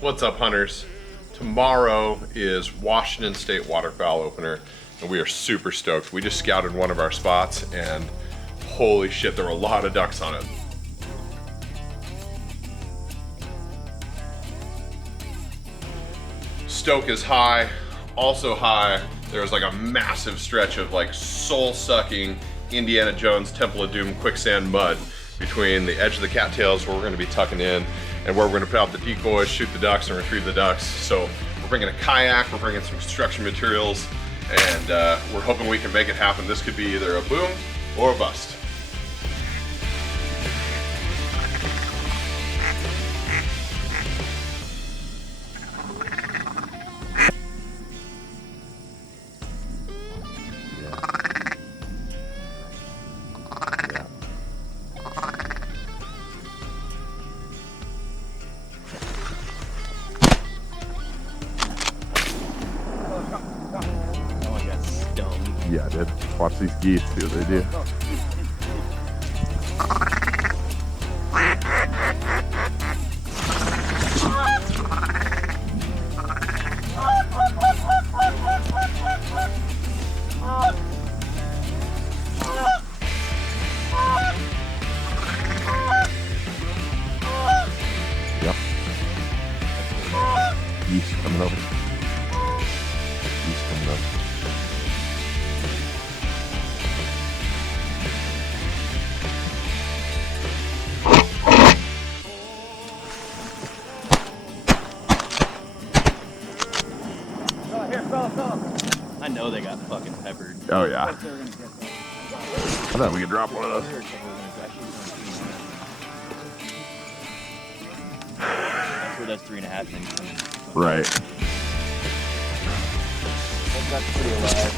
What's up, hunters? Tomorrow is Washington State Waterfowl opener, and we are super stoked. We just scouted one of our spots, and holy shit, there were a lot of ducks on it. Stoke is high, also high. There was like a massive stretch of like soul-sucking Indiana Jones Temple of Doom quicksand mud between the edge of the cattails where we're going to be tucking in and where we're going to put out the decoys, shoot the ducks, and retrieve the ducks. So we're bringing a kayak, we're bringing some construction materials, and we're hoping we can make it happen. This could be either a boom or a bust. Yeah, I did. Watch these geese, see what they do. Yep. Geese coming over. Geese coming over. I know they got fucking peppered. Oh yeah. I thought we could drop one of those. That's where those 3.5 things come. Right. That's pretty alive.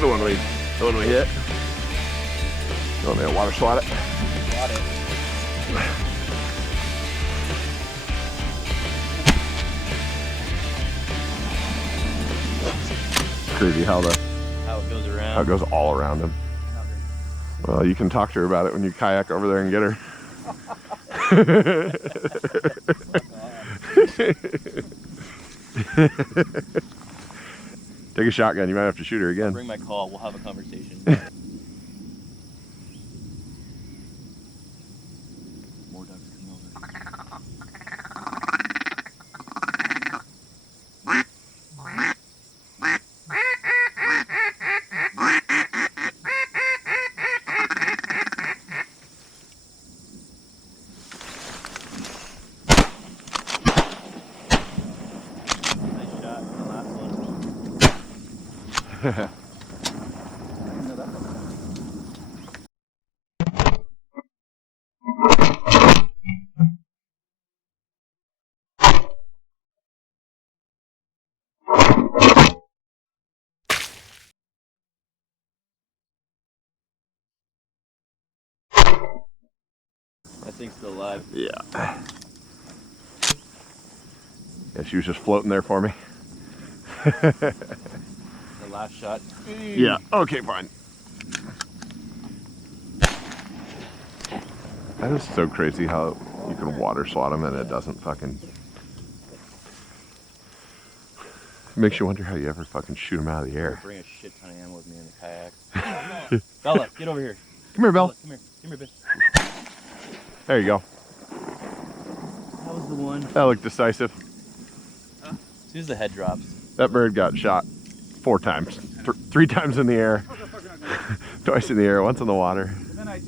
The one we hit. You want me to water slide it? Got it. Crazy how it goes around. How it goes all around him. Well, you can talk to her about it when you kayak over there and get her. Take a shotgun. You might have to shoot her again. Bring my call. We'll have a conversation. More ducks coming over. That thing's still alive. Yeah. Yeah, she was just floating there for me. The last shot. Yeah, okay, fine. That is so crazy how you can water slot them and it doesn't fucking... It makes you wonder how you ever fucking shoot them out of the air. Bring a shit ton of ammo with me in the kayak. Bella, get over here. Come here, Bella. Come here, bitch. There you go. That was the one. That looked decisive. As soon as the head drops. That bird got shot 4 times. 3 times in the air. Twice in the air, once in the water. And then I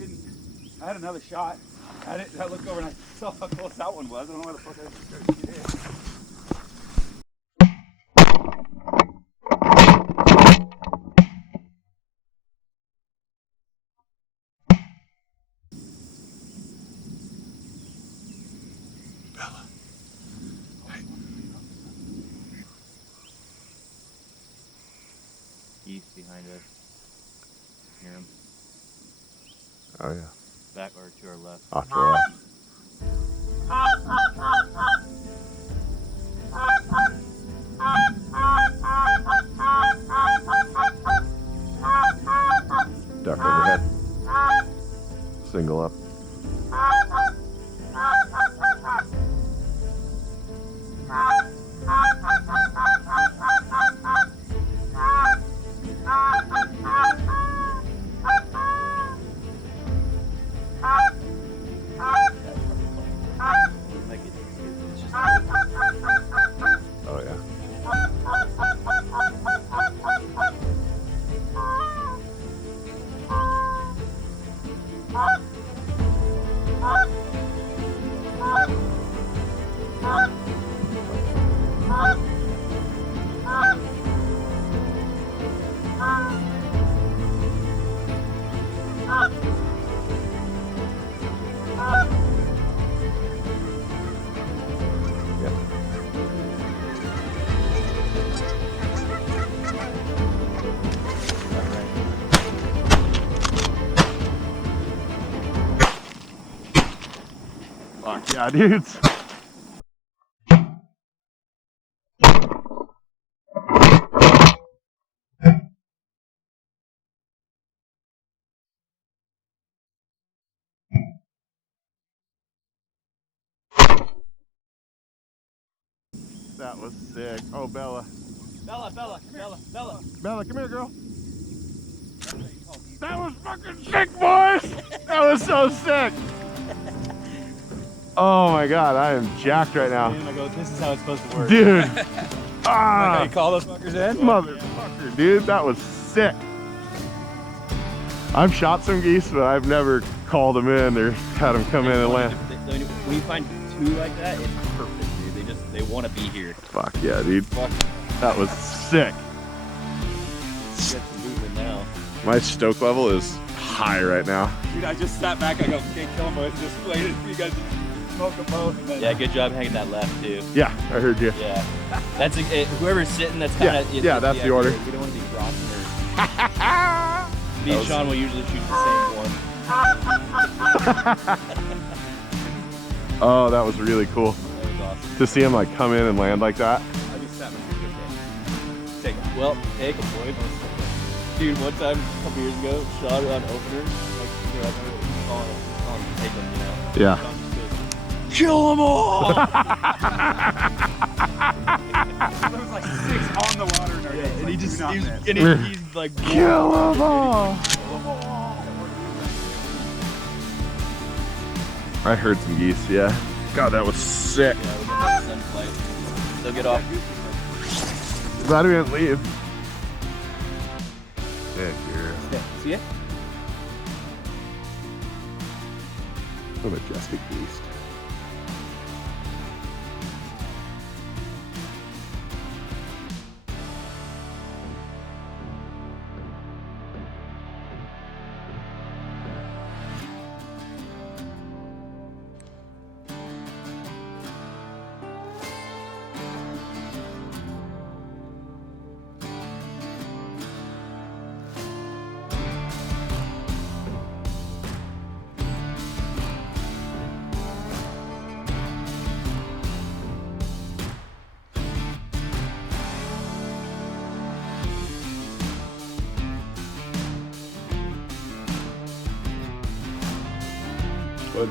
had another shot. I looked over and I saw how close that one was. I don't know where the fuck I started to get in. Geese behind us. Hear him. Oh yeah. Back or to our left. Off to our left. Duck overhead. Single up. Fuck yeah, dudes. That was sick. Oh, Bella. Bella, Bella, Bella, Bella. Bella, come here, girl. That was fucking sick, boys! That was so sick! Oh my god, I am jacked right now. I go, this is how it's supposed to work. Dude! Like Ah! how you call those fuckers in? Motherfucker, dude, that was sick. I've shot some geese, but I've never called them in or had them come in and land. When you find two like that, it's perfect, dude. They want to be here. Fuck yeah, dude. Fuck. That was sick. Get some movement now. My stoke level is high right now. Dude, I just sat back. I go, okay, kill them both. Just waited for you guys to smoke them both. And then... Yeah, good job hanging that left too. Yeah, I heard you. Yeah, that's whoever's sitting. That's kind of yeah, that's the order. We don't want to be crossing her. Me and Sean will usually shoot the same one. Oh, that was really cool. That was awesome. To see him like come in and land like that. I just sat back. Okay. Take it. Well, take a boy. Dude, one time a couple years ago, shot on opener. Like, you know, on take them, you know. Yeah. Sean just goes, kill them all! There was like 6 on the water. And Yeah, and he just, do not he's, miss. and he's like, Kill them all! I heard some geese, yeah. God, that was sick. yeah, we got that sun flight. They'll get off. Glad we didn't leave. Sick, girl. Yeah, see ya? What a majestic beast. But